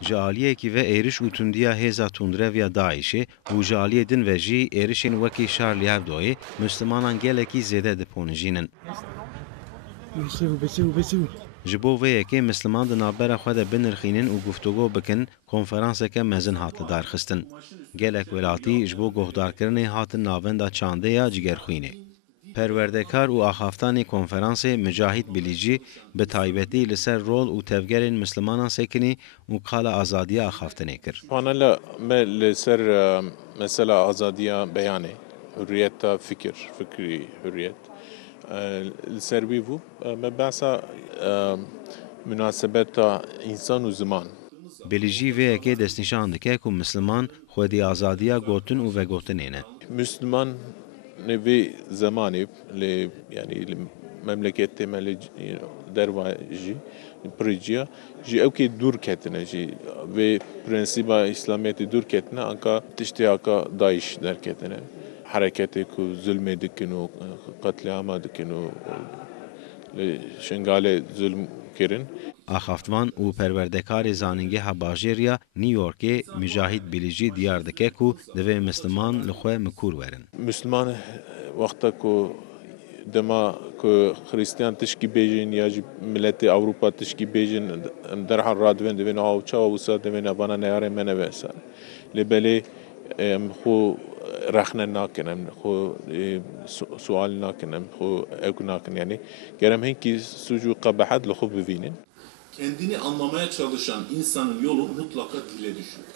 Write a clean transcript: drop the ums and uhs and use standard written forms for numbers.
Jaliyekî ve êriş û tundiya hêza tundreviya Daişê û jaliyê din ve jî êrişên wekî Charlie Hebdo'yê Müslümanan gelekî zêde diponijînin. Ji bo vê yekê Müslüman di navbera xwe de binirxînin û guftûgo bikin, konferanseke mezin hat li darxistin. Gelek welatî ji bo guhdarkirinê hatin navenda çandeya Cigerxwînê. Perwerdekar û axaftanê konferansê Mücahit Bilîcî bi taybetî li ser rol û tevgerên Müslümanan sekinî û qala azadiya axaftinê kir. Panela me li ser mesela azadiya beyanê, hürriyeta fikri hürriyet. Li ser wî bû me behsa münasebeta insan û ziman. Bilîcî vê yekê destnîşan dike ku Müslüman xwedî azadiya gotin û vegotinê ne. Müslüman vê zemanê li yani li memleketê me li derva jî pirîciya ji ewkê dûr ketine jî vê prensîba İslamiyetê dûr ketine anka tiştê haka Daeş derketine. Hereketê ku zulmê dikin û qetleama dikin û li şingalê zulm kirin. Axaftvan û perwerdekarê zanîngeha bajêriya New Yorkê Mücahit Bilîcî diyar dike ku divê Müslüman li xwe mikûr werin. Müslüman wexta ku dema ku Hristiyan tişkî bêjin ya jî milletê Ewropa tişkî bêjin em derhal radivên divên çawa wisa divên evana neyarên me nevesa. Lêbelê em xwe rexne nakin, em xwe sual nakin, em xwe ew nakin yani gerem hinkî suc û qebehet li xwe bivînin. Kendini anlamaya çalışan insanın yolu mutlaka dile düşüyor.